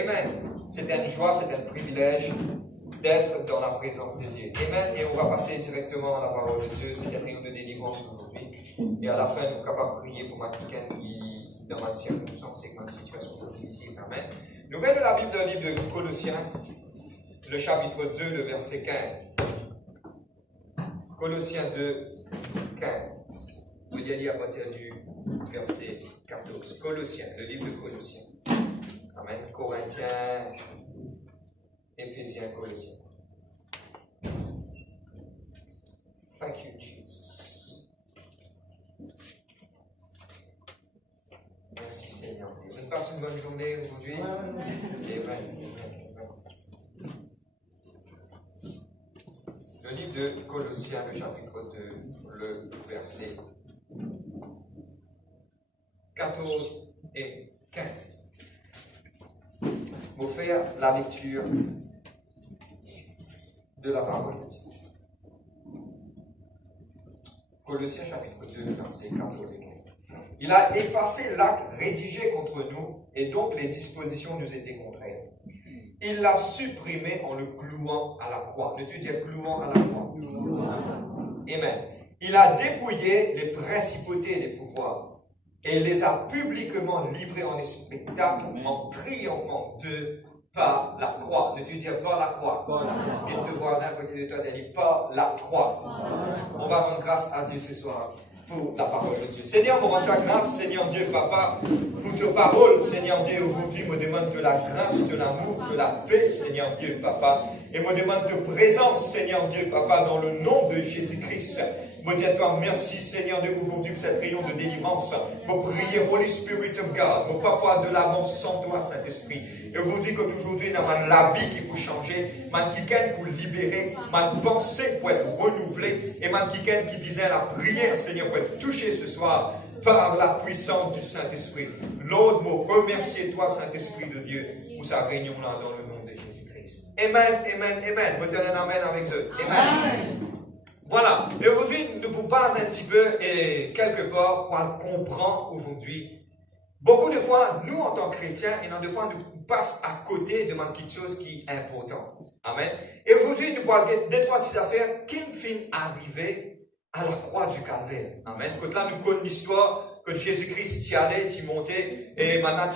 Amen. C'est une joie, c'est un privilège d'être dans la présence de Dieu. Amen. Et on va passer directement à la parole de Dieu. C'est un rayon de délivrance aujourd'hui. Et à la fin, nous sommes capables de prier pour ma quelqu'un qui, dans ma circonstance, c'est ma situation difficile. Amen. Nouvelle de la Bible d'un livre de Colossiens, le chapitre 2, le verset 15. Colossiens 2, 15. Vous y aller à partir du verset 14. Colossiens, le livre de Colossiens. Amen. Corinthiens, Éphésiens, Colossiens. Thank you, Jesus. Merci Seigneur. Vous passez une bonne journée aujourd'hui. Amen. Le livre de Colossiens, le chapitre 2, le verset 14 et 15. Pour faire la lecture de la parole de Dieu. Colossiens chapitre 2, verset 14 et 15. Il a effacé l'acte rédigé contre nous et donc les dispositions nous étaient contraires. Il l'a supprimé en le clouant à la croix. Ne tu dis clouant à la croix? Amen. Il a dépouillé les principautés et les pouvoirs et les a publiquement livrés en spectacle en triomphant de par la croix. Ne tu dis pas la croix? Et ton voisin à côté de toi dit pas la croix. On va rendre grâce à Dieu ce soir pour la parole de Dieu. Seigneur, on rend ta grâce, Seigneur Dieu, Papa, pour ta parole, Seigneur Dieu. Aujourd'hui, me demande de la grâce, de l'amour, de la paix, Seigneur Dieu, Papa. Et me demande de présence, Seigneur Dieu, Papa, dans le nom de Jésus-Christ. Me dis toi, merci, Seigneur Dieu, aujourd'hui pour cette rayon de délivrance. Me prier, Holy Spirit of God. Me papa de l'avance sans toi, Saint-Esprit. Et vous dis que aujourd'hui, il y a la vie qui peut changer, man qui pour libérer, man pensée pour être renouvelée, et man qui visait à la prière, Seigneur, pour être touché ce soir par la puissance du Saint-Esprit. Lord, me remercier toi, Saint-Esprit de Dieu, pour sa réunion là dans le nom de Jésus-Christ. Amen, amen, amen. Vous tenez un amen avec eux. Amen. Voilà. Et aujourd'hui, nous vous base un petit peu et quelque part pour comprendre aujourd'hui. Beaucoup de fois, nous en tant que chrétiens, et dans des fois, nous passons à côté de quelque chose qui est important. Amen. Et aujourd'hui, nous parlons des trois petites affaires qui me font arriver à la croix du Calvaire. Amen. Quand là, nous connaissons l'histoire que Jésus-Christ y allait, y montait, et maintenant,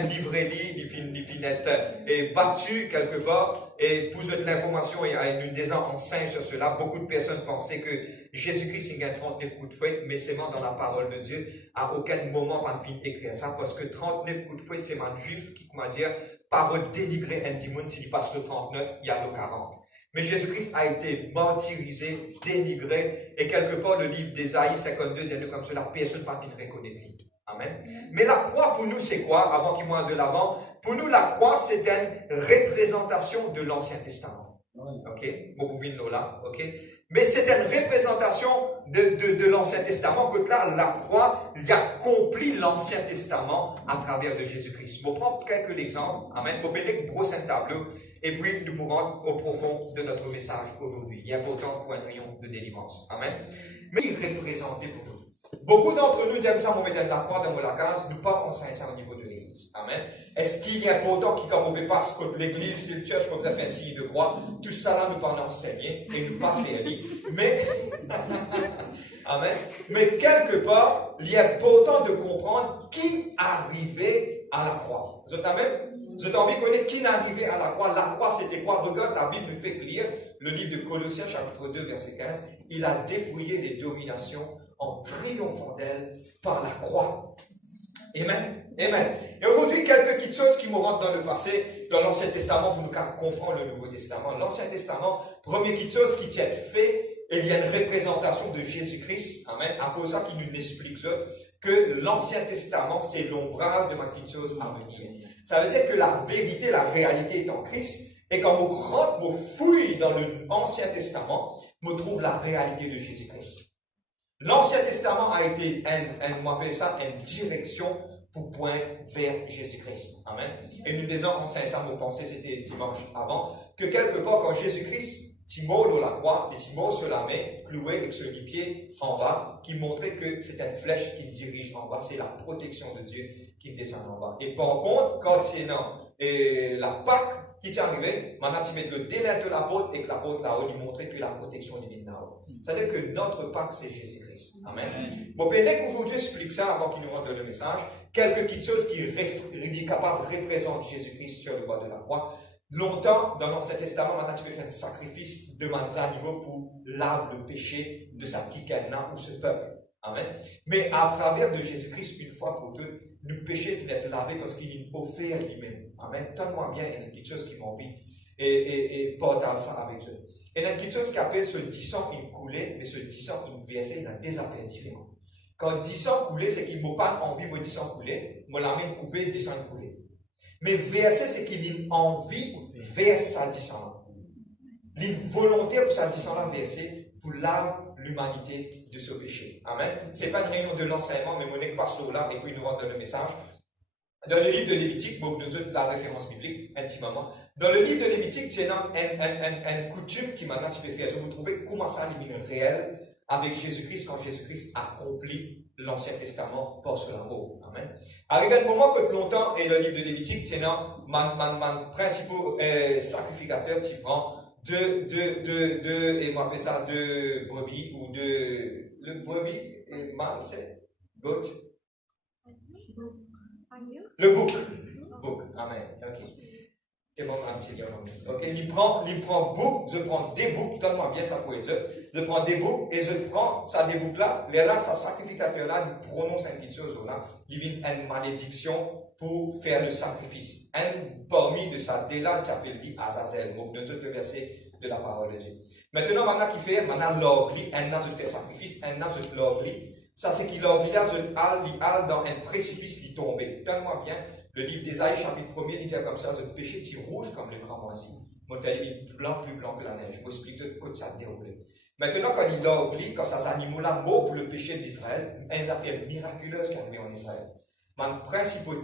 il livrait, il finit être battu quelque part. Et pour cette l'information, il y a une des enseignes sur cela. Beaucoup de personnes pensaient que Jésus-Christ il gagne 39 coups de fouet, mais c'est dans la parole de Dieu. À aucun moment, on ne peut écrire ça, parce que 39 coups de fouet, c'est un juif qui, comment dire, pas dénigrer un démon, s'il passe le 39, il y a le 40. Mais Jésus-Christ a été martyrisé, dénigré, et quelque part, le livre d'Ésaïe 52 dit comme cela, personne ne peut reconnaître. Amen. Mais la croix, pour nous, c'est quoi? Avant qu'il m'en de l'avant, pour nous, la croix, c'est une représentation de l'Ancien Testament. Ok? Vous pouvez le là, ok? Mais c'est une représentation de l'Ancien Testament, que là, la croix, il accomplit l'Ancien Testament à travers de Jésus-Christ. Je vais prendre quelques exemples. Amen. Vous pouvez brosser un tableau, et puis nous pourrons au profond de notre message aujourd'hui. Il y a pourtant pour un rayon de délivrance. Amen. Mais il est représenté pour nous. Beaucoup d'entre nous disent ça, vous mettez la croix dans la case, nous pas enseignent ça au niveau de l'église. Amen. Est-ce qu'il est important qu'il, comme on ne passe contre l'église, le church, comme ça fait un signe de croix, tout ça là, nous pas enseigner et nous pas faire lire. Mais, amen. Mais quelque part, il est important de comprendre qui arrivait à la croix. Vous êtes amen? Vous avez envie de connaître qui est arrivé à la croix? La croix, c'était quoi? Regarde, la Bible nous fait lire le livre de Colossiens, chapitre 2, verset 15. Il a dépouillé les dominations en triomphant d'elle par la croix. Amen. Amen. Et aujourd'hui, quelques petites choses qui me rentrent dans le passé, dans l'Ancien Testament, pour nous comprendre le Nouveau Testament. L'Ancien Testament, première petite chose qui tient fait, il y a une représentation de Jésus-Christ. Amen. À cause de ça, qui nous explique ça, que l'Ancien Testament, c'est l'ombrage de ma petite chose à venir. Ça veut dire que la vérité, la réalité est en Christ. Et quand on rentre, on fouille dans l'Ancien Testament, on trouve la réalité de Jésus-Christ. L'Ancien Testament a été, on appelle ça, une direction pour pointer vers Jésus-Christ. Amen. Et nous disons en Saint-Saint, mon pensée, c'était dimanche avant, que quelque part, quand Jésus-Christ, Timon dans la croix, et Timon sur la main, cloué avec sur les pieds en bas, qui montrait que c'est une flèche qui dirige en bas, c'est la protection de Dieu qui descend en bas. Et par contre, quand c'est dans et la Pâque qui est arrivée, maintenant tu mets le délai de l'apôtre et que l'apôtre là-haut lui montrait que la protection divine là-haut. C'est-à-dire que notre Pâque, c'est Jésus-Christ. Amen. Bon, peut-être qu'aujourd'hui, j'explique ça avant qu'il nous rende le message. Quelques petites choses qui est capable de représenter Jésus-Christ sur le bois de la croix. Longtemps, dans l'Ancien Testament, maintenant, tu peux faire un sacrifice de animaux pour laver le péché de sa petite Canaan ou ce peuple. Amen. Mais à travers de Jésus-Christ, une fois pour toutes, nos péchés viennent être lavés parce qu'il est offert lui-même. Amen. Donne-moi bien une petite chose qui m'envie et partage ça avec eux. Et il y a une petite chose qui appelle ce 10 ans une coulée, mais ce 10 ans une versée, il y a des affaires différentes. Quand 10 ans coulé, c'est qu'il n'a pas envie de 10 ans couler, moi la main coupée, 10 ans coulé. Mais verser, c'est qu'il a envie de verser sa 10 ans. Il a une volonté pour sa 10 ans verser pour laver l'humanité de ce péché. Amen. Ce n'est pas une réunion de l'enseignement, mais mon passe là et puis nous rendre le message. Dans le livre de Lévitique, bon, nous avons la référence biblique intimement. Dans le livre de Lévitique, c'est une coutume qui maintenant tu peux faire. Vous trouvez comment ça est réel avec Jésus-Christ quand Jésus-Christ accomplit l'Ancien Testament par ce l'amour. Amen. Arrivé un moment que longtemps, et le livre de Lévitique, c'est mon principal sacrificateur, tu prends et moi appelle ça de brebis ou de. Le brebis et mâle, c'est goat. Le bouc. Bouc. Amen. Ok. C'est bon, un petit gars. Ok. Il prend bouc, je prends des boucs, donne-moi bien ça pour être. Je prends des boucs et je prends ça des boucs là, là, sa sacrificateur là, il prononce une petite chose là, il vient une malédiction pour faire le sacrifice. Un parmi de ça, dès là, qui appelle dit Azazel. Donc, nous autres versets de la parole de Dieu. Maintenant, qui fait, l'orgli, un an je fais sacrifice, un an je l'orgli. Ça, c'est qu'il l'orgli là, je dans un précipice qui tombait. Donne-moi bien, le livre d'Ésaïe, chapitre 1er, il dit comme ça, le péché qui rouge comme le cramoisi. Moi, je fais blanc, plus blanc que la neige. Je vous explique tout comment ça a déroulé. Maintenant, quand il l'orgli, quand ces animaux-là mourent pour le péché d'Israël, une affaire miraculeuse qui est arrivée en Israël. Mon principal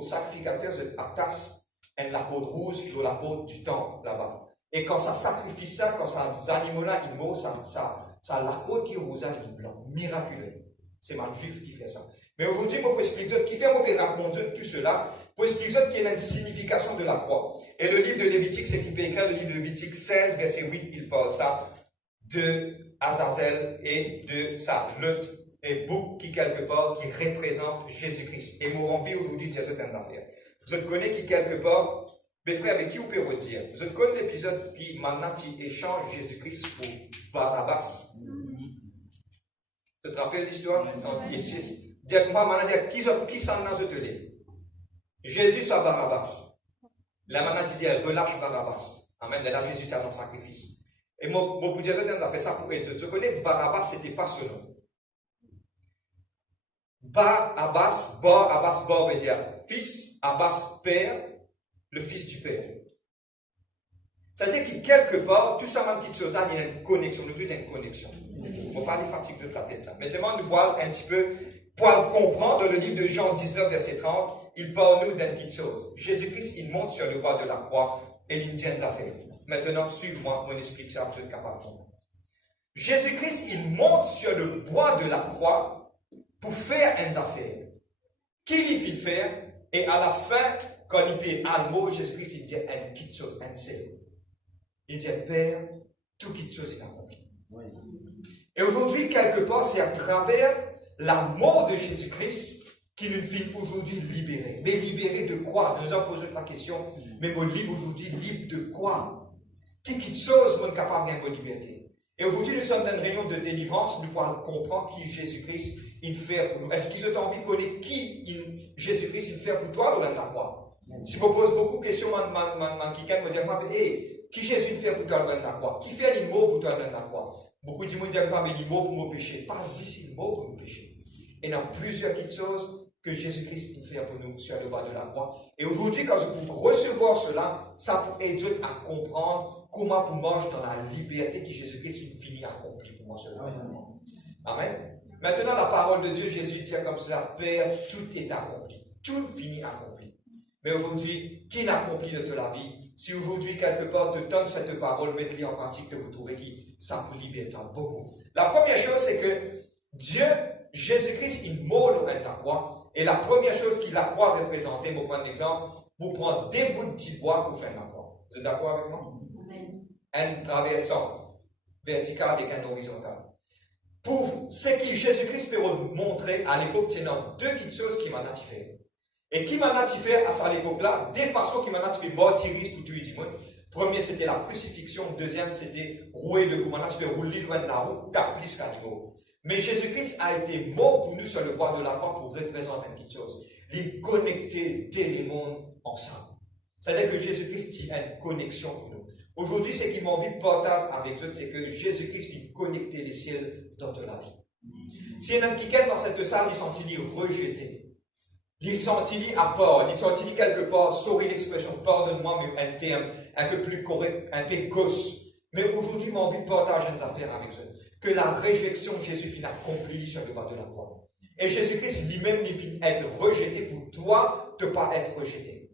sacrificateur, c'est Atas, la peau rouge sur la peau du temple, là-bas. Et quand ça sacrifie ça, quand ces animaux-là, ils mourent, ça la peau qui est rouge, il est blanc. Miraculeux. C'est mon juif qui fait ça. Mais aujourd'hui, pour expliquer, qui fait raconter tout cela, pour expliquer qu'il y a une signification de la croix. Et le livre de Lévitique, c'est qu'il peut écrire le livre de Lévitique 16, verset 8, il parle ça de Azazel et de sa lutte et bouc qui, quelque part, qui représente Jésus-Christ. Et mon rempli aujourd'hui, Jésus est une affaire. Vous connaissez qui, quelque part, mes frères, avec qui vous pouvez redire? Vous connaissez l'épisode qui, maintenant, qui échange Jésus-Christ pour Barabbas. Tu te rappelles l'histoire? Dites-moi, maintenant, qui s'en a jeté? Jésus soit Barabbas. La maintenant, tu dis, relâche Barabbas. Amen. Là, Jésus est dans le sacrifice. Et moi, pour dire, on a fait ça pour être. Je connais Barabbas, ce n'était pas ce nom. Bar veut dire fils, Abbas, père, le fils du père. C'est-à-dire que quelque part, tout ça, ma petite chose, il y a une connexion, nous tous, il y a une connexion. On ne va pas les fatiguer de la tête. Mais c'est moi, nous voir un petit peu, pour comprendre, dans le livre de Jean 19, verset 30, il parle nous d'une petite chose. Jésus-Christ, il monte sur le bois de la croix et il dit une affaire. Maintenant, suivez-moi, on explique ça, vous êtes capable de comprendre. Jésus-Christ, il monte sur le bois de la croix pour faire une affaire. Qu'il il fait faire, et à la fin, quand il paye un mot, Jésus-Christ, il dit une petite chose, un seul. Il dit, Père, toute petite chose est accomplie. Oui. Et aujourd'hui, quelque part, c'est à travers la mort de Jésus-Christ qu'il nous finit aujourd'hui libéré. Mais libéré de quoi? Nous avons posé la question, mais mon livre aujourd'hui, libre de quoi? Qui chose est capable de gagner liberté? Et aujourd'hui, nous sommes dans une réunion de délivrance, nous pouvons comprendre qui Jésus-Christ il fait pour nous. Est-ce qu'ils ont envie de connaître qui Jésus-Christ il fait pour toi ou la croix? Si je pose beaucoup de questions, quelqu'un me dit, hey, qui Jésus fait pour toi la croix? Qui fait les mots pour toi la croix? Beaucoup de gens disent, mais les mots pour mon péché. Pas ici, les mots pour mon péché. Et il y a plusieurs petites choses que Jésus-Christ il fait pour nous sur le bas de la croix. Et aujourd'hui, quand vous recevez cela, ça peut aider à comprendre comment vous manger dans la liberté que Jésus-Christ finit accompli pour moi cela. Amen. Maintenant, la parole de Dieu, Jésus dit comme cela, Père, tout est accompli. Tout finit accompli. Mais aujourd'hui, qui n'accomplit de toute la vie? Si aujourd'hui, quelque part, te donne cette parole, mettez-la en pratique, de vous trouver qui ça vous libère beaucoup. La première chose, c'est que Dieu, Jésus-Christ, il meurt dans la croix Et la première chose que la croix représentait, pour prendre l'exemple, vous prenez des bouts de petits bois pour faire la croix. Vous êtes d'accord avec moi? Un traversant vertical et un horizontal. Pour ce que Jésus-Christ peut vous montrer à l'époque, c'est deux petites choses qui m'ont fait. Et qui m'a fait à cette époque-là, des façons qui m'ont fait martyrisme pour tout le monde. Premier, c'était la crucifixion. Deuxième, c'était rouer de coups. Je vais rouler loin de la route, t'as plus qu'à niveau. Mais Jésus-Christ a été mort pour nous sur le bois de la croix pour représenter une petite chose. Les connecter les mondes ensemble. C'est-à-dire que Jésus-Christ a une connexion pour nous. Aujourd'hui, ce qui m'a envie de partager avec eux, c'est que Jésus-Christ vient connecter les ciels dans ta vie. Si il y en a quelqu'un dans cette salle, il s'est rejeté. Il s'est à part, il s'est quelque part, sorry l'expression, pardonne-moi, mais un terme un peu plus correct, un peu gosse. Mais aujourd'hui, j'ai envie de partager une affaire avec eux. Que la réjection de Jésus finit accomplie sur le bas de la croix. Et Jésus-Christ lui-même, il finit être rejeté pour toi de ne pas être rejeté.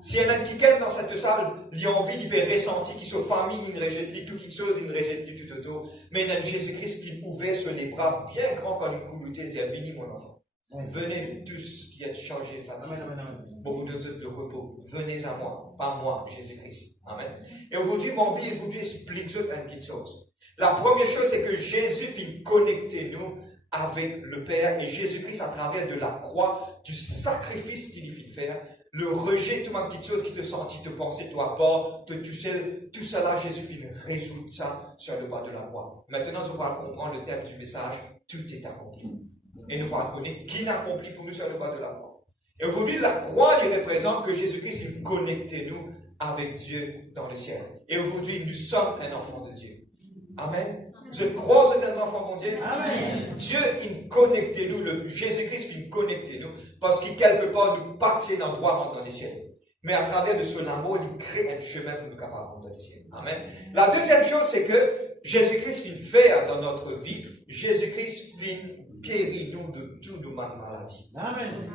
S'il y en a quelqu'un dans cette salle, il a envie, il peut ressentir qu'il soit famille, il rejette tout quelque chose, il rejette tout autour. Mais il y a Jésus-Christ qui ouvert sur les bras bien grands comme une couloute et dit, venez mon enfant. Venez tous qui êtes chargés, fatigués, beaucoup de le repos. Venez à moi, pas moi, Jésus-Christ. Amen. Et aujourd'hui, mon vie, je vous explique une petite chose. La première chose, c'est que Jésus vient connecter nous avec le Père et Jésus-Christ à travers de la croix, du sacrifice qu'il vient faire, le rejet, toute ma petite chose qui te sentit, te penser, toi pas, te toucher, tout cela, Jésus vient résoudre ça sur le bas de la croix. Maintenant, nous allons comprendre le thème du message, tout est accompli. Et nous allons connaître qui l'a accompli pour nous sur le bas de la croix. Et aujourd'hui, la croix, il représente que Jésus-Christ, il connecte nous avec Dieu dans le ciel. Et aujourd'hui, nous sommes un enfant de Dieu. Amen. Je crois que vous êtes un enfant de Dieu. Amen. Dieu, il connecte nous, Jésus-Christ, il connecte nous, parce qu'il, quelque part, nous partit d'un droit dans le ciel. Mais à travers de son amour, il crée un chemin pour nous capables dans le ciel. Amen. La deuxième chose, c'est que Jésus-Christ vient faire dans notre vie, Jésus-Christ vient guérir nous de toutes nos maladies. Amen.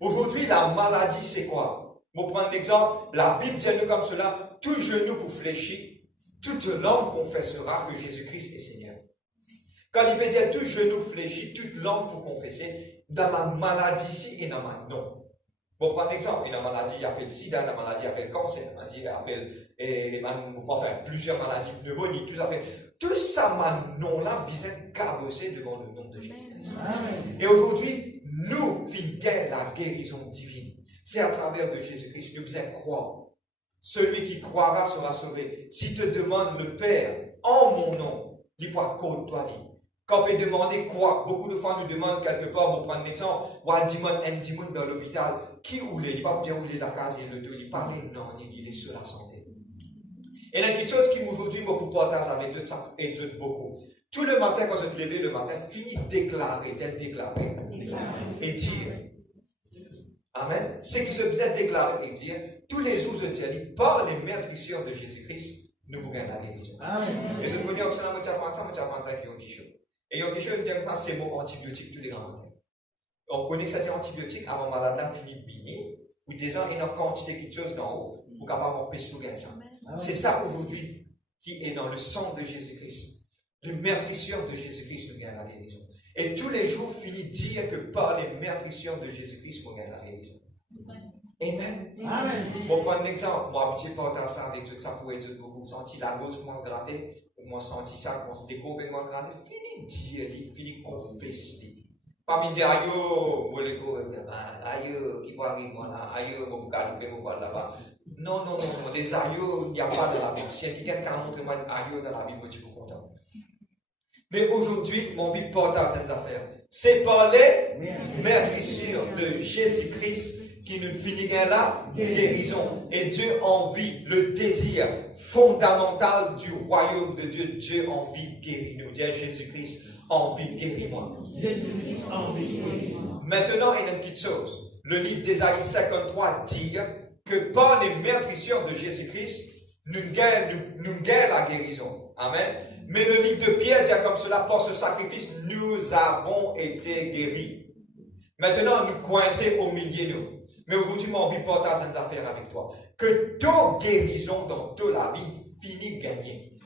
Aujourd'hui, la maladie, c'est quoi? Pour prendre l'exemple, la Bible dit nous comme cela, tout genou pour fléchir, toute langue confessera que Jésus-Christ est Seigneur. Quand il veut dire tout genou fléchi, toute langue pour confesser, dans la maladie ici et dans ma non. Pour prendre l'exemple, il y a une maladie qui appelle sida, une maladie qui appelle cancer, une maladie qui appelle plusieurs maladies pneumoniques, tout ça fait. Tout ça, non-là, besoin cabosser devant le nom de Jésus-Christ. Et aujourd'hui, nous finissons la guérison divine. C'est à travers de Jésus-Christ, nous besoin croire. Celui qui croira sera sauvé. Si te demande le Père, en mon nom, il pourra côtoyer. Quand on peut demander quoi? Beaucoup de fois, nous demandent quelque part, pour prendre l'exemple, ou un démon dans l'hôpital, qui roulait? Il ne va pas dire où il est la case, il parle, non, il est sur la santé. Et il y a quelque chose qui aujourd'hui, beaucoup partage avec eux, ça aide beaucoup. Tout le matin, quand je te lève le matin, finis de déclarer, et dire. Amen. Ce qui se faisait déclarer et dire, tous les jours, je dis, par les meurtrissures de Jésus-Christ, nous pouvons la guérison. Amen. Et je connais que ça, je pense qu'il y a quelque chose. Et il y a quelque chose qui pas ces mots antibiotiques tous les grands matins. On connaît que c'était antibiotique avant malade finit de bini, ou des gens, il y a une quantité de choses d'en haut, pour capable empêcher ce ça. C'est ça aujourd'hui qui est dans le sang de Jésus-Christ. Les meurtrissures de Jésus-Christ nous gagnent la guérison. Et tous les jours, finit de dire que par les meurtrissures de Jésus-Christ, nous gagnons la guérison. Amen. Amen. Bon, prendre l'exemple. Moi, je ne sais pas dans ça avec tout ça pour être beaucoup senti la gauche, moi, gratter, ou moi, senti ça, moi, se découvrir, moi, gratter. Fini de dire, fini de confesser. Pas me dire, aïe, moi, les cours, aïe, qui va arriver, voilà, aïe, mon calme, mon voilà là-bas. Non, les aïeux, il n'y a pas de la Bible. Si quelqu'un qui a montré moi aïeux dans la Bible, tu es content. Mais aujourd'hui, mon vie porte à cette affaire. C'est par les meurtrissures de Jésus-Christ qui nous finit la guérison. Et Dieu envie le désir fondamental du royaume de Dieu. Dieu envie de guérir nous. Dieu Jésus-Christ envie de guérir moi. Maintenant, il y a une petite chose. Le livre d'Ésaïe 53 dit que par les meurtrissures de Jésus-Christ, nous gagnons la guérison. Amen. Mais le livre de Pierre dit comme cela, par ce sacrifice, nous avons été guéris. Maintenant, nous coincés au milieu de nous. Mais aujourd'hui, j'ai envie de partager une affaire avec toi. Que toute guérison dans toute la vie finit gagnée.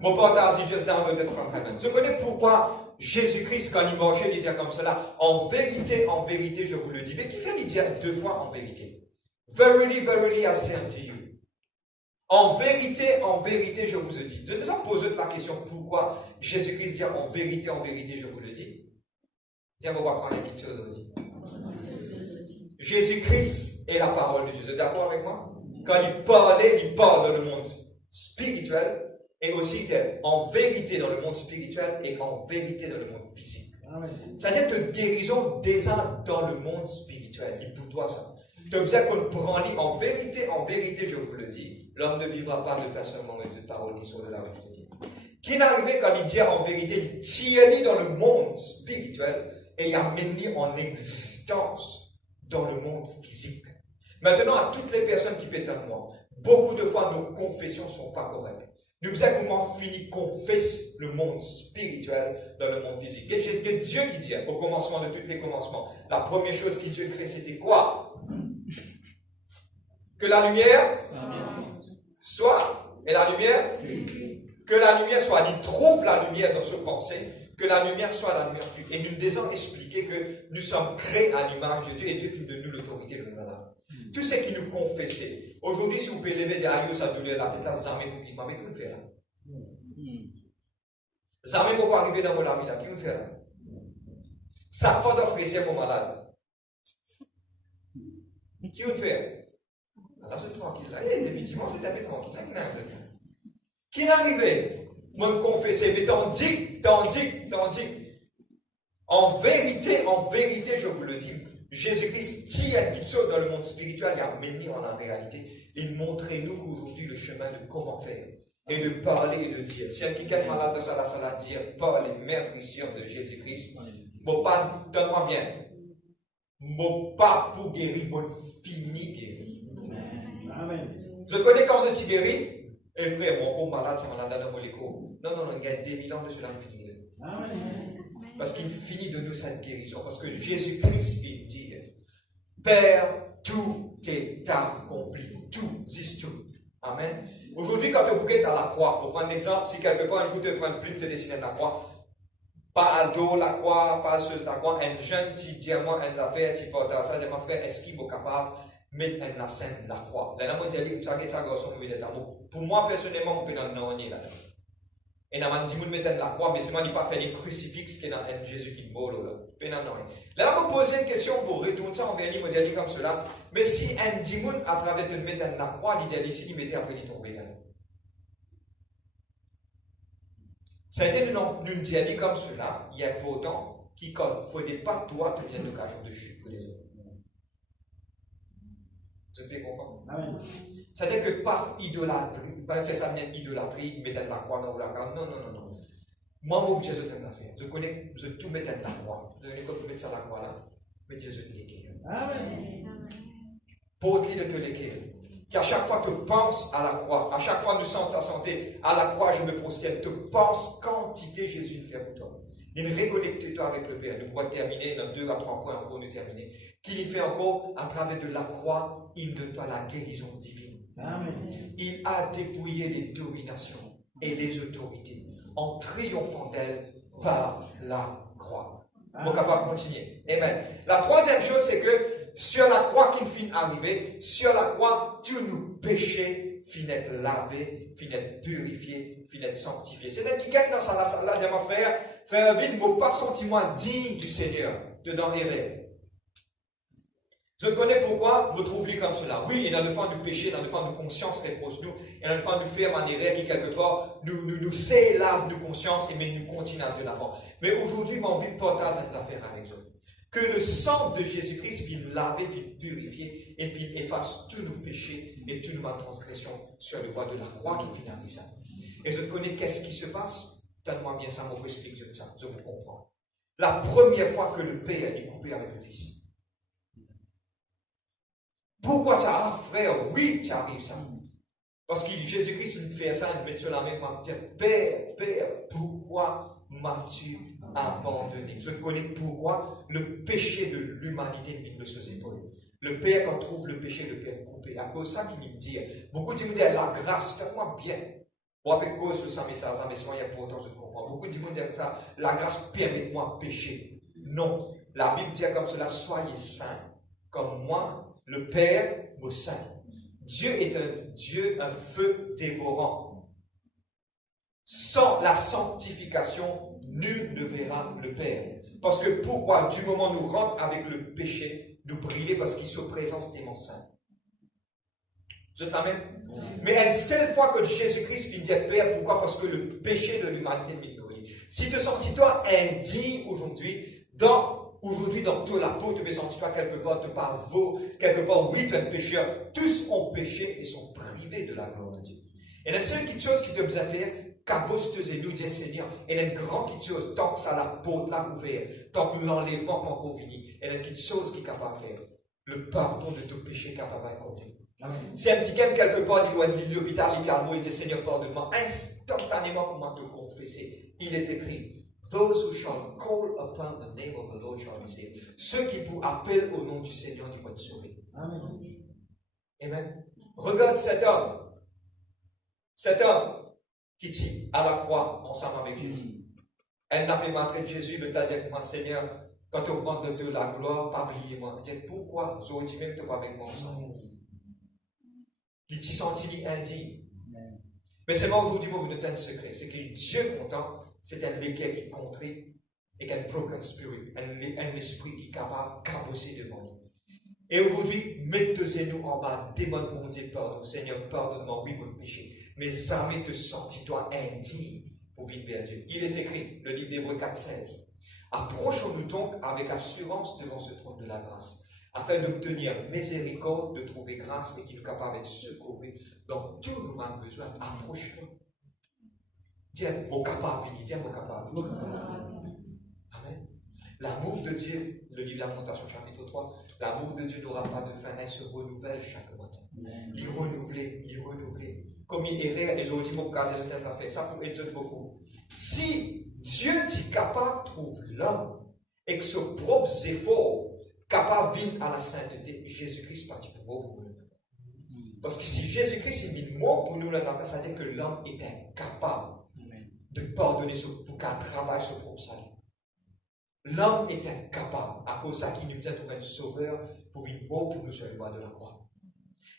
Mon partage, just downloaded from heaven. Je connais pourquoi Jésus-Christ, quand il marchait, il disait comme cela. En vérité, je vous le dis. Mais qui fait il dire 2 fois en vérité? Verily, verily, I say unto you. En vérité, je vous le dis. Je nous ai posé la question pourquoi Jésus-Christ dit en vérité, je vous le dis. Tiens, on va prendre une petite chose aujourd'hui. Jésus-Christ est la parole de Dieu. Vous êtes d'accord avec moi? Quand il parlait, il parle dans le monde spirituel et aussi en vérité dans le monde spirituel et en vérité dans le monde physique. C'est-à-dire que guérison déjà dans le monde spirituel. Il pour toi ça. Donc, c'est qu'on prend en vérité, je vous le dis, l'homme ne vivra pas de pain seulement, mais de paroles qui sont de la bouche de Dieu. Qui n'arrivait quand il dit en vérité, il tient dans le monde spirituel et il a mené en existence dans le monde physique. Maintenant, à toutes les personnes qui pétent en moi, beaucoup de fois nos confessions ne sont pas correctes. Nous savons comment finir confesse le monde spirituel dans le monde physique. Et Dieu qui dit, au commencement de tous les commencements, la première chose que Dieu crée, c'était quoi? Que la lumière soit, et la lumière, que la lumière soit, il trouve la lumière dans ce pensée, que la lumière soit la lumière. Et nous devons expliquer que nous sommes créés à l'image de Dieu et Dieu fait de nous l'autorité de l'homme. Tout ce qui nous confessait. Aujourd'hui, si vous pouvez lever des aïeux, ça douleur la tête, là, Zamé pour qui m'a tout fait là. Zamé pour pas arriver dans mon ami là, qui me fait là. Ça va d'offrir pour malade. Qui me fait? Là, je suis tranquille là. Et effectivement, je suis tapé tranquille là. Qui n'arrivait? Moi, me confesser, mais tandis. En vérité, je vous le dis, Jésus-Christ tient quelque chose dans le monde spirituel et a mené en la réalité. Il montre-nous qu'aujourd'hui le chemin de comment faire et de parler et de dire. Si quelqu'un est malade de ça va dire par les maîtrisions de Jésus-Christ, mon pas, donne-moi bien. Mon pas pour guérir, mon fini guéri. Amen. Je connais quand je suis guéri, et frère, mon pauvre malade, c'est malade dans mon écho. Non, il y a des millions de cela qui finit. Amen. Parce qu'il finit de nous cette guérison. Parce que Jésus-Christ, il dit, Père, tout est accompli. Tout, c'est tout. Amen. Aujourd'hui, quand vous êtes à la croix, pour prendre l'exemple, si quelque part, un jour, tu prends une plume, tu dessines la croix. Pas à dos la croix, pas sur la croix, un jeune petit diamant, un affaire, tu portes ça, de mon frère, est-ce qu'il est capable de mettre un scène la croix? Là, moi, je dis, pour moi, personnellement, je peux en là. Et n'a pas dit que mettre la croix, mais c'est moi qui pas fait les crucifixes qui est dans Jésus qui mort là. Là, on pose une question pour retourner ça, on vient dire, dit comme cela. Mais si un dimoun à travers de mettre la croix, il dit ici, il mettait après il tomber là. Ça a été nous dit comme cela, il est important qu'il ne faudrait pas toi tenir l'occasion de chute pour les autres. Vous pouvez comprendre? Amen. C'est-à-dire que par idolâtrie, pas faire ça bien idolâtrie, mettre la croix dans la croix. Non. Moi, mon Dieu, je t'aime la faire. Je connais, je tout mettre la croix. Je connais quand mettre ça la croix là, mais Dieu, je te l'écris. Amen. Pour te de te l'écrire. Qu'à chaque fois que tu penses à la croix, à chaque fois que nous sentons ta santé, à la croix, je me prosterne. Tu penses quantité Jésus fait pour toi. Il reconnecte-toi avec le Père. Nous pouvons terminer dans 2 à 3 points encore, nous terminer. Qu'il fait encore, à travers de la croix, il donne toi la guérison divine. Amen. Il a dépouillé les dominations et les autorités en triomphant d'elles par la croix. Vous êtes capable de continuer. Amen. La troisième chose, c'est que sur la croix qu'il finit arriver, sur la croix, tous nos péchés finissent lavés, finissent purifiés, finissent sanctifiés. C'est une étiquette dans ça, là, de mon frère Vite, ne pas sentiment digne du Seigneur, de dans les rêves. Je connais pourquoi vous trouvez comme cela. Oui, il y a le fond du péché, dans le fond de conscience repose nous, il y a le fond du faire manière qui quelque part nous s'élave de conscience et mais nous continuons de l'avant. Mais aujourd'hui, j'ai envie de partager cette affaire avec vous. Que le sang de Jésus-Christ vienne laver, vienne purifier et vienne effacer tous nos péchés et toutes nos transgressions sur le bois de la croix qui finalise ça. Et je connais qu'est-ce qui se passe. Donne-moi bien ça, je vous explique ça, je vous comprends. La première fois que le Père est coupé avec le Fils. Pourquoi ça? Ah frère, oui, ça arrive ça. Parce que Jésus-Christ il fait ça, il met sur la main, il me dit, Père, pourquoi m'as-tu abandonné? Je connais pourquoi le péché de l'humanité vient de ses épaules. Le Père, quand trouve le péché, le Père coupé. À cause de ça qu'il me dit, beaucoup de gens disent, la grâce, donne-moi bien. Pour appeler cause de ça, mais c'est important de comprendre. Beaucoup de gens disent ça, la grâce permet de moi pécher. Non. La Bible dit comme cela, soyez saints, comme moi, le Père, me saint. Dieu est un Dieu, un feu dévorant. Sans la sanctification, nul ne verra le Père. Parce que pourquoi? Du moment où nous rentrons avec le péché, nous briller parce qu'il se présente des saint. Je t'amène. Mais une seule fois que Jésus-Christ finit d'être Père, pourquoi? Parce que le péché de l'humanité est minoré. Si te sens-toi indigne aujourd'hui, dans toute la peau, tu te sens-toi quelque part, quelque part, oui, tu es un pécheur. Tous ont péché et sont privés de la gloire de Dieu. Et la seule petite chose qui te besoin de faire, qu'abosteuse et nous dire Seigneur, et une grande petite chose, tant que ça la porte l'a ouvert, tant que l'enlèvement pas encore fini, et une petite chose qui est capable de faire, le pardon de ton péché capable d'accorder. Si un petit quelque part, il doit aller à l'hôpital, il calme, il dit Seigneur, pardonne-moi, instantanément, comment te confesser? Il est écrit, those who shall call upon the name of the Lord shall be saved. Ceux qui vous appellent au nom du Seigneur, ils vont être sauvés. Amen. Regarde cet homme qui dit à la croix ensemble avec Jésus. Elle n'a pas montré de Jésus, mais t'a dit moi, Seigneur, quand tu prends de la gloire, pas oublier-moi. Il dit pourquoi? J'aurais dit même que tu pas avec moi ensemble. Il s'est senti indigne. Mais c'est moi aujourd'hui, moi, vous donne un secret. C'est que Dieu content, c'est un légué qui est contré et un broken spirit, un esprit qui est capable de cabosser devant lui. Et aujourd'hui, mettez-nous en bas, demande mon Dieu pardon. Seigneur, pardonne-moi, oui, mon péché. Mais jamais te sentis-toi indigne pour vivre vers Dieu. Il est écrit, le livre d'Hébreux 4,16. Approchons-nous donc avec assurance devant ce trône de la grâce, afin d'obtenir miséricorde, de trouver grâce et qu'il nous capable d'être secouru dans tous nos manques besoins. Approche-nous. Dis mon capable, dis mon capable. Amen. L'amour de Dieu, le livre de la Fondation chapitre 3, l'amour de Dieu n'aura pas de fin, il se renouvelle chaque matin. Il renouvelle. Comme il est réel, et je vous dis mon cas, ça pour aider beaucoup. Si Dieu est capable de trouver l'homme et que ses propres efforts capable de vivre à la sainteté, Jésus-Christ pas pour vous. Parce que si Jésus-Christ est mis mort pour nous, ça veut dire que l'homme est incapable de pardonner pour qu'un travail sur propre salut. L'homme est incapable, à cause de ça qu'il nous a trouvé un sauveur pour vivre mort pour nous sur le bois de la croix.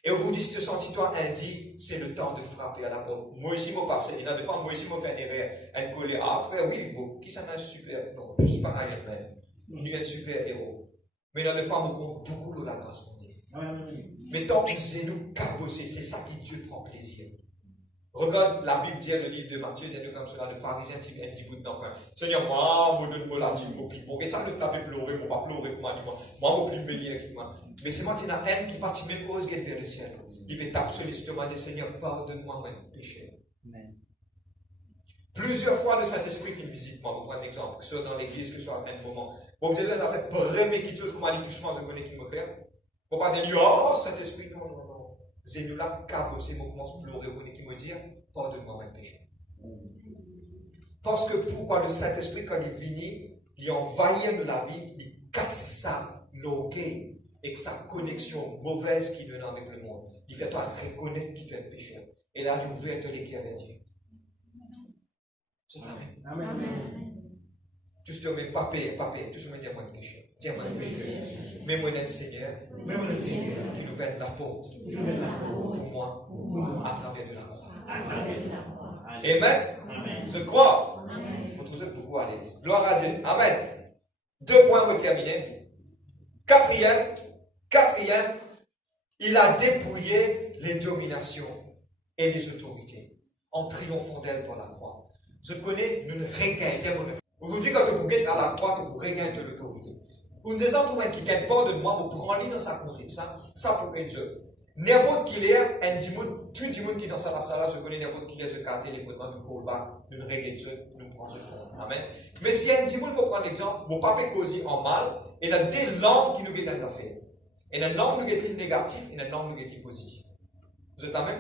Et aujourd'hui, si tu sens toi indigne, c'est le temps de frapper à la porte. Moi aussi, moi passé, il y a des fois, moi aussi, moi fait une erreur, un collègue, ah frère, oui, bon, qui ça m'a super, non, je ne suis pas un Iron il est un super héros. Mais il y a des fois, on compte beaucoup de la grâce pour Dieu. Mais tant que c'est nous cabossés, c'est ça qui Dieu prend plaisir. Regarde, la Bible dit, le livre de Matthieu, dit comme cela, le pharisien dit un petit bout de temps. Seigneur, moi, je l'a dit, pour que ça ne tape pleurer, pour pas pleurer, pour moi, moi, je ne peux plus me avec moi. Mais c'est moi qui n'a un qui partit même cause vers le ciel. Il fait taper sur l'estomac de Seigneur, pardonne-moi mes péchés. Plusieurs fois, le Saint-Esprit fait une visite. Moi, pour prendre un exemple, que ce soit dans l'église, que ce soit à un moment. Bon, Jésus a fait premier quelque chose, comme aller touchement, je connais qui me fait. Pour pas dire, oh, Saint-Esprit, non. C'est nous là, cabossé, moi, commence à pleurer, vous qui me dire, pardonne-moi mes péchés. Parce que pourquoi le Saint-Esprit, quand il vient, il envahit de la vie, il casse sa loquet et sa connexion mauvaise qu'il a avec le monde. Il fait toi reconnaître qu'il est pécheur. Et là, il ouvre les cœurs avec Dieu. Amen. Tu te mets pas payer, tu te mets dire moi de péché. Dis-moi de péché. Mais moi notre Seigneur, qui nous fait la porte pour moi à travers de la croix. Amen. Je crois. Vous trouvez beaucoup à l'aise. Gloire à Dieu. Amen. 2 points pour terminer. Quatrième, il a dépouillé les dominations et les autorités en triomphant d'elles dans la croix. Je connais une regagne. Aujourd'hui, quand vous êtes à la croix, que vous regagnez de l'autorité. Vous ne savez pas qui gagne pas de moi, vous prenez dans sa conduite. Ça pour être Dieu. N'importe qui est, un dimon, tout le monde qui est dans sa salle, je connais n'importe qui est, je carte téléphonement, nous cours bas, nous regagne Dieu, nous prenons Dieu. Amen. Mais si un dimon, pour prendre l'exemple, mon papa cause en mal, et il y a des langues qui nous guettent dans affaires. Et la langue nous guette négative, et la langue nous guette positive. Vous êtes amen?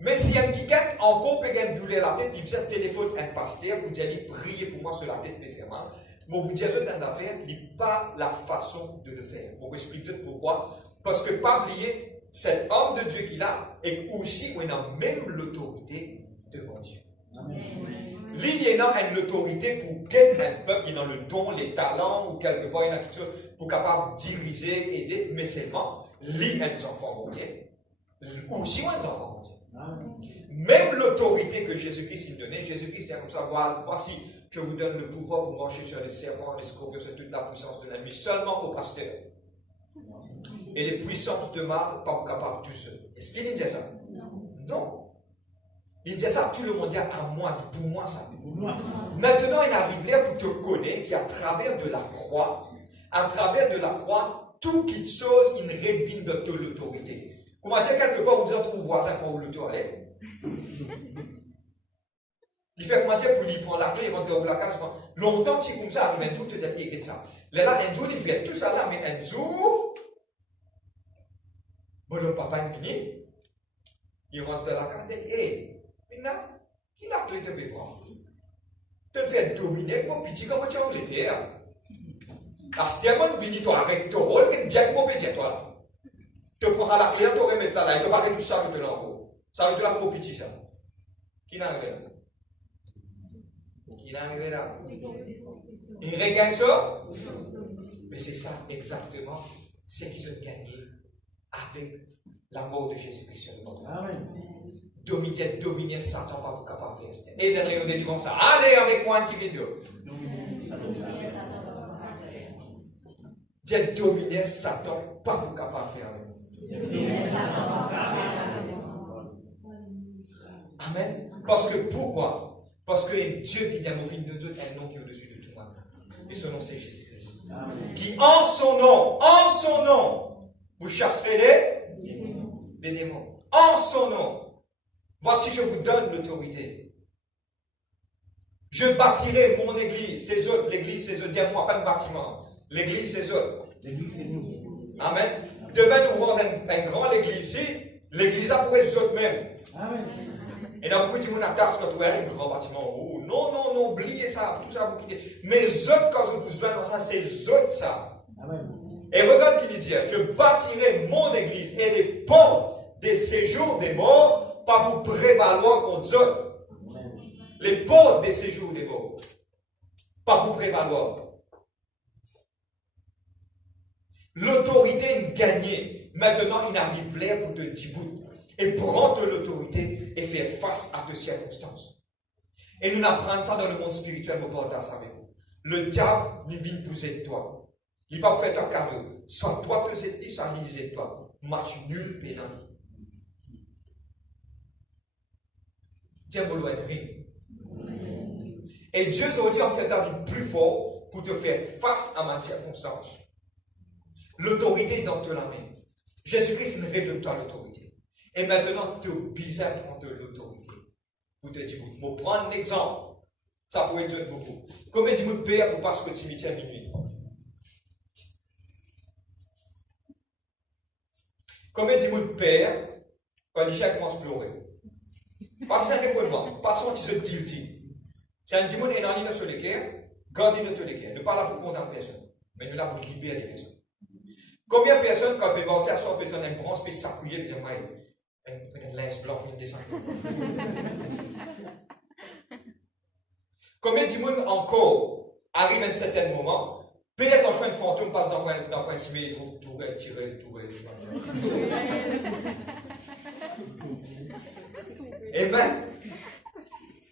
Mais si un qui gagne encore peut gagner douleur la tête, il dit téléphone un pasteur pour dire priez pour moi sur la tête peut faire mal. Mais vous dire cette affaire, il n'est pas la façon de le faire. On vous explique pourquoi. Parce que pas oublier, cet homme de Dieu qu'il a, et aussi on a même l'autorité devant Dieu. Il y a une autorité pour quelqu'un, un peuple, il y a le don, les talents, ou quelque part, il y a quelque chose pour capable de diriger, aider, mais seulement, il y a des enfants mondiaux. Aussi, un enfant mondiaux. Même l'autorité que Jésus-Christ nous donnait, Jésus-Christ dit comme ça, voici, je vous donne le pouvoir pour marcher sur les serpents, les scorpions, sur toute la puissance de l'ennemi, seulement au pasteur. Et les puissances de mal, pas capables tout seul. Est-ce qu'il dit ça? Non. Il dit ça, tout le monde dit à moi, dit pour moi ça. Maintenant, il arrive là pour te connaître qu'à travers de la croix, toute chose, il révèle de l'autorité. Comment dire quelque part, on dit à ton voisin quand vous le toilette. Il fait comment dire pour lui prendre la clé, il rentre dans la case. Longtemps, tu comme ça, mais tout te dit, il est ça. Là, un jour, il fait tout ça là, mais un jour, bon, le papa est fini. Il rentre dans la case, il dit, hé, qui n'a clé de bébé? Tu te fais dominer, mon petit, comment tu as enlevé? Parce que tu viens, toi, avec ton rôle, tu es bien mauvais, toi. Tu prends la clé, tu remettre là, tu vas arrêter tout ça, maintenant, en haut. Ça va être là, mon petit, ça. Qui n'a arrivé là? Qui n'a arrivé là? Il regagne ça? Mais c'est ça, exactement, ce qu'ils ont gagné avec la mort de Jésus-Christ sur le monde. Amen. Dominer Satan, pas pour capable de faire. Et dans les réunions comme ça, allez avec moi un petit vidéo. Dieu dominer Satan, pas pour capable de faire. Amen. Parce que pourquoi? Parce que Dieu vit dans nos vies de Dieu un nom qui est au-dessus de tout le monde. Et ce nom c'est Jésus-Christ. Qui en son nom, vous chasserez les démons. En son nom. Voici, je vous donne l'autorité. Je bâtirai mon église, ces autres, l'église, ces autres. Dis-moi pas un bâtiment. L'église, ces autres. L'église, c'est nous. Amen. Demain, nous aurons un grand église ici. L'église a pour les autres même. Amen. Et dans beaucoup de monde a tasse quand vous avez un grand bâtiment. Oh, non, oubliez ça, tout ça, vous quittez. Mais autres, quand vous besoin dans ça, c'est autres ça. Amen. Et regarde qu'il dit, je bâtirai mon église et les portes des séjours des morts, pas pour prévaloir contre eux. Les portes des séjours des morts, pas pour prévaloir. L'autorité est gagnée. Maintenant, il arrive l'air pour te dire et prendre l'autorité et faire face à tes circonstances. Et nous apprenons ça dans le monde spirituel, nous portons ça avec vous. Le diable, il vient pousser toi. Il va faire un cadeau. Soit toi te sais, soit il disait toi. Marche nul, pénal. Dieu vous loin rien. Et Dieu aujourd'hui en fait ta vie plus fort pour te faire face à ma circonstance. L'autorité est dans ta main. Jésus-Christ ne révèle toi l'autorité. Et maintenant, tu es obligé de prendre l'autorité. Pour te dire, pour prendre un exemple, ça pourrait être beaucoup. Combien de monde paye pour passer au cimetière à minuit? Combien de monde paye quand les chiens commencent à pleurer? Pas besoin de répondre, passons à guilty. Si un démon est dans l'île sur les cœurs, gardez notre les cœurs. Nous ne parlons pas pour condamner personne, mais nous sommes pour libérer les personnes. Combien de personnes, quand vous pensez à 100 personnes, une branche peut s'appuyer et dire, une laisse blanche, une descente. Combien de monde encore arrive à un certain moment, peut-être en choix de fantôme passe dans un cimetière et trouve tout tiré. Eh bien,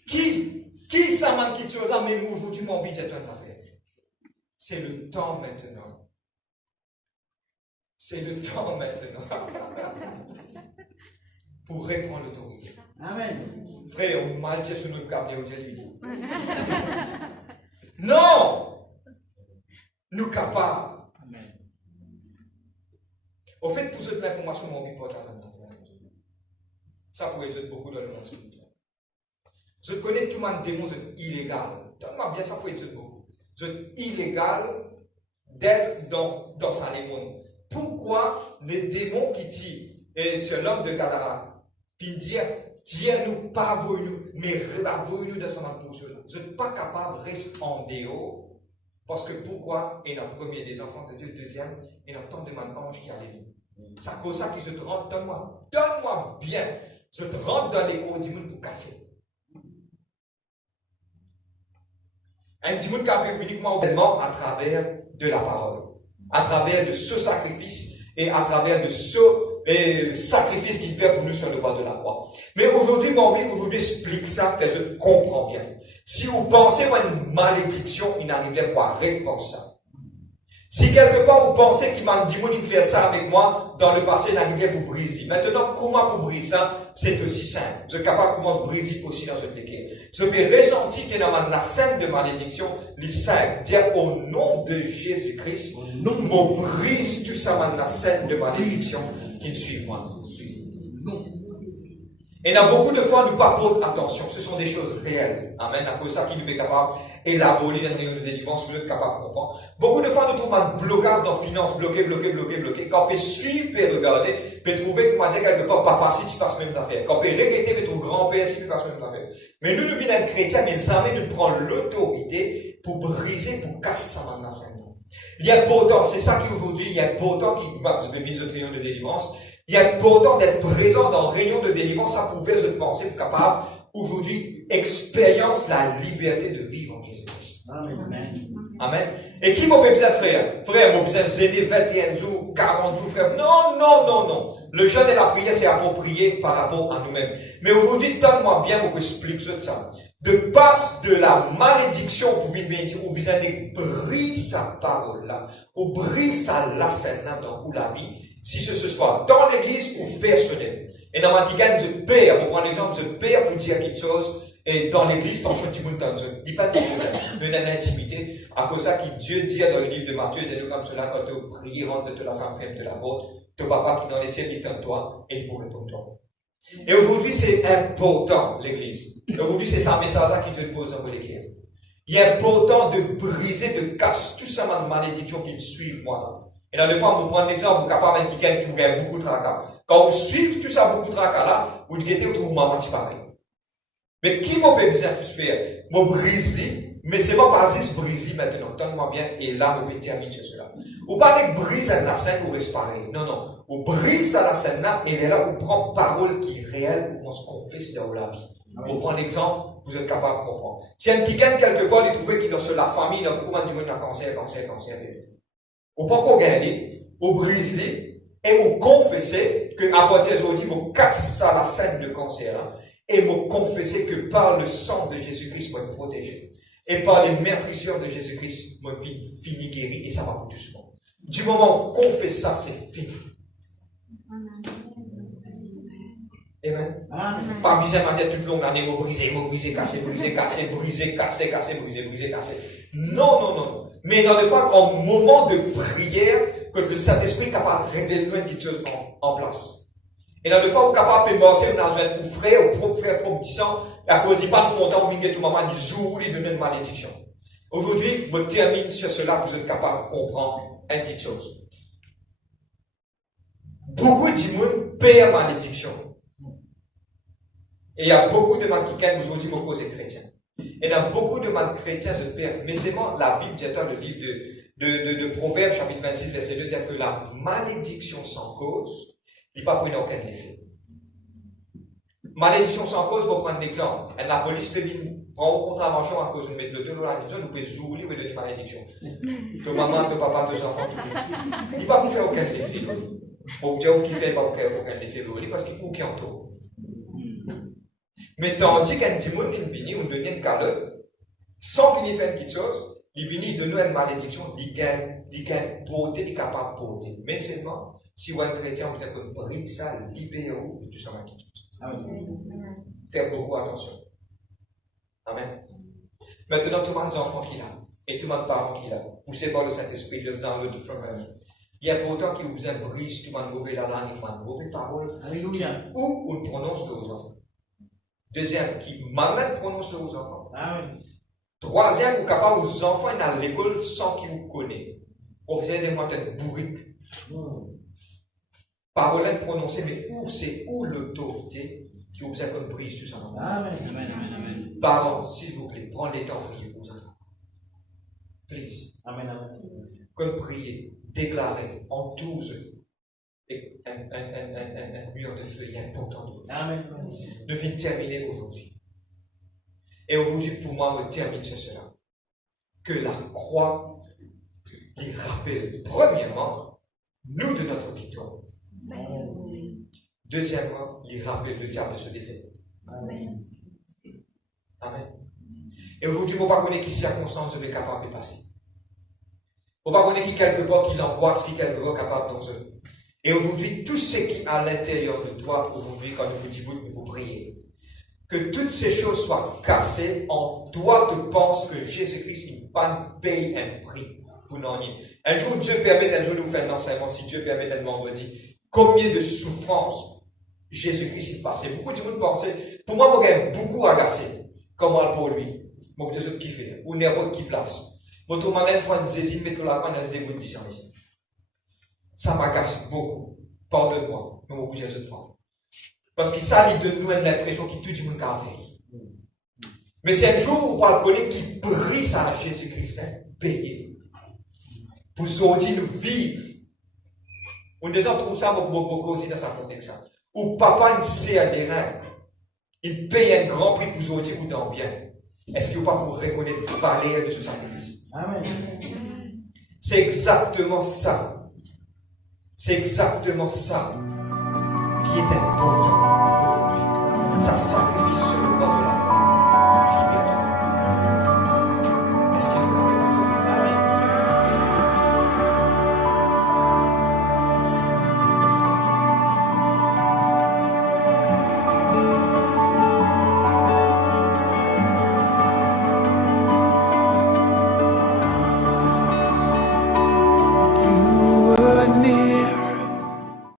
qui ça m'a quelque chose à même aujourd'hui m'a envie d'être un affaire? C'est le temps maintenant. C'est le temps maintenant. Pour reprendre l'autorité. Amen. Frère, on m'a dit sur notre câble au Dieu. Non! Nous capables. Amen. Au fait, pour cette information, mon vie porte à la ça pourrait être beaucoup dans le monde spirituel. Je connais tout le monde démon illégal. Donne-moi bien, ça pourrait être beaucoup. C'est illégal d'être dans sa démon. Pourquoi les démons qui tirent, et c'est l'homme de Gadara, puis dire, Dieu nous pas voulu, mais voulu de sa main pour cela. Je n'êtes pas capable de rester en dehors, parce que pourquoi? Et dans le premier des enfants de Dieu, deuxième, et dans le temps de mon ange qui allait. C'est à cause de ça que je te rentre, donne-moi bien. Je te rentre dans les cours du monde pour cacher. Un petit monde qui a pu uniquement également à travers de la parole, à travers de ce sacrifice et à travers de ce sacrifice qu'il fait pour nous sur le bois de la croix. Mais aujourd'hui, mon envie qu'aujourd'hui explique ça, que je comprends bien. Si vous pensez à une malédiction, il n'arrive pas à répondre ça. Si quelque part vous pensez qu'il m'a dit, il fait ça avec moi, dans le passé, il n'arrivait pas pour briser. Maintenant, comment pour briser ça? C'est aussi simple. Vous êtes capable de commencer à briser aussi dans ce péché. Je peux ressentir que dans la scène de malédiction, les saints, dire au nom de Jésus-Christ, on brise tout ça dans la scène de malédiction qui me suit moi. Et dans beaucoup de fois, nous pas porter attention. Ce sont des choses réelles. Amen. À cause de ça qui nous est capable d'élaborer dans une délivrance, nous sommes capables de comprendre. Beaucoup de fois, nous trouvons un blocage dans la finance, bloqué. Quand on peut suivre et regarder, on peut trouver, comment dire, quelque part, papa, si tu passes même d'affaires. Quand on peut regretter, on peut trouver grand-père, si tu passes même d'affaires. Mais nous venons d'un chrétien, mais amis, nous prenons l'autorité pour briser, pour casser ça maintenant. Il y a pourtant, c'est ça qui aujourd'hui, il y a pourtant qui, vous avez mis au rayon de délivrance, il est important d'être présent dans le rayon de délivrance, ça pouvait se penser être capable, aujourd'hui, expérience la liberté de vivre en Jésus-Christ. Amen. Amen. Et qui m'a besoin, frère? Frère, m'a besoin zéner 21 jours, 40 jours, frère. Non. Le jeûne et la prière, c'est approprié par rapport à nous-mêmes. Mais aujourd'hui, donne-moi bien, on peut expliquer ça. De passe de la malédiction pour venir ou besoin de briser sa parole là, ou briser sa lacerne dans la vie. Si ce soit dans l'église ou personnel. Et dans ma tigane, je perds, on prend l'exemple, je perds pour dire quelque chose, et dans l'église, dans son petit monde, il n'y a pas de problème, mais dans l'intimité, à cause de ça que Dieu dit dans le livre de Matthieu, il dit comme cela, quand tu pries, rentre de te la femme de la vôtre, ton papa qui dans les cieux dit en toi, et il pourrait pour toi. Et aujourd'hui, c'est important, l'église. Aujourd'hui, c'est ça message qui te pose dans l'église. Il est important de briser, de casser tout ça de malédiction qui suivent moi. Et dans le fond, vous prenez l'exemple, vous êtes capable de quelqu'un qui vous gagne beaucoup de tracas. Quand vous suivez tout ça, beaucoup de tracas là, vous dites, vous trouvez maman qui pareil. Mais qui m'a besoin de faire? Moi, brise-li, mais c'est pas pas juste brise-li maintenant, donne-moi bien, et là, vous pouvez terminer sur cela. Vous parlez de brise à la scène, vous restez pareil. Non. Vous brise à la scène là, et là, vous prenez parole qui est réelle, où on se confesse dans la vie. Vous prenez l'exemple, vous êtes capable de comprendre. Si un petit gagne quelque part, il trouve qu'il est dans la famille, il a beaucoup de monde qui a cancer. Vous pas qu'on gagne, vous brisez et vous confessez que à partir d'aujourd'hui, vous cassez la scène de cancer et vous confessez que par le sang de Jésus-Christ, vous êtes protégé. Et par les meurtrissures de Jésus-Christ, vous êtes fini guéri et ça va tout doucement. Du moment où on confesse ça, c'est fini. Amen. Pas besoin de dire toute longue année, vous brisez, casser. Non. Mais dans le fait, en moment de prière, que le Saint-Esprit est capable de révéler quelque chose en place. Et dans le fait, vous êtes capable de penser dans un frère, au propre frère, propre petit sang, à cause il pas content, vous venez tout moment, il joue, il donne une malédiction. Aujourd'hui, vous terminez sur cela, vous êtes capable de comprendre une petite chose. Beaucoup de gens perdent malédiction. Et il y a beaucoup de gens qui gagnent aujourd'hui beaucoup de chrétiens. Et dans beaucoup de gens chrétiens se perdent. Mais c'est moi, la Bible dit dans le livre de Proverbes, chapitre 26, verset 2, dit que la malédiction sans cause, il n'y a pas pour aucun effet. Malédiction sans cause, pour prendre l'exemple. La police prend en contravention à cause de mettre le dos dans la maison, nous pouvons jouer ou donner malédiction. Ton maman, ton papa, tes enfants, il n'y a pas pour faire aucun effet. Pour dire qui fait pas aucun effet, parce qu'il faut qu'il entoure. Mais tandis qu'un démon vient, on donne une calotte, sans qu'il ait fait quelque chose, il vient de nous une malédiction, il gagne porter, il est capable de porter. Mais seulement, si vous êtes chrétien, vous êtes comme brise ça, libérez-vous de tout ça. Faites beaucoup attention. Amen. Maintenant, tout le monde enfants qu'il a, et tout le monde parents qu'il a, poussé par le Saint-Esprit, juste dans le from heaven. Il y a pourtant qui vous brise tout le monde mauvais la langue, une mauvaise parole. Alléluia. Ou on prononce de vos enfants. Deuxième, qui malade prononce de vos enfants. Troisième, vous capable vos enfants à l'école sans qu'ils vous connaissent. Professeur des mots d'être bourrique. Parole prononcée, mais où l'autorité qui vous a comme prise tout ça. Amen. Parents, s'il vous plaît, prenez le temps de prier pour vos enfants. Please. Amen. Comme prier, déclarer en 12 et un mur de feu important de vous. Amen. Nous finissons terminer aujourd'hui. Et aujourd'hui, pour moi, on termine sur cela. que la croix lui rappelle, premièrement, nous de notre victoire. Deuxièmement, il rappelle le diable de se défaire. Amen. Amen. Et aujourd'hui, il ne faut pas connaître quelles circonstances vous êtes capable de passer. Il ne faut pas connaître qui quelque part, qui l'angoisse, qui quelque part capable dans eux. Et aujourd'hui, tout ce qui est à l'intérieur de toi, aujourd'hui, quand nous vous disons que vous priez, que toutes ces choses soient cassées, en toi tu penses que Jésus-Christ, il paye un prix pour n'en rien. Un jour, Dieu permet, un jour, nous faire l'enseignement, si Dieu permet un vendredi, combien de souffrances Jésus-Christ il passe. Et beaucoup de gens pensent, pour moi, moi, j'ai beaucoup agacé, comment pour lui. Moi, des autres qui fait, ou n'importe qui place. Votre manette, quand vous hésitez, mettez la main dans ce début de ici. Ça m'agace beaucoup. Pardonne-moi, mais beaucoup de autres fois. Parce que ça, il donne nous l'impression que tout le monde a fait. Mais c'est un jour où on va connaître qui prie ça à Jésus-Christ, payé. Pour aujourd'hui nous vivre. On déjà trouve ça beaucoup aussi dans sa contexte. Où papa il sait à des rêves. Il paye un grand prix pour aujourd'hui ou dans bien. Est-ce qu'il n'y a pas pour reconnaître la valeur de ce sacrifice? Amen. C'est exactement ça. C'est exactement ça qui est important.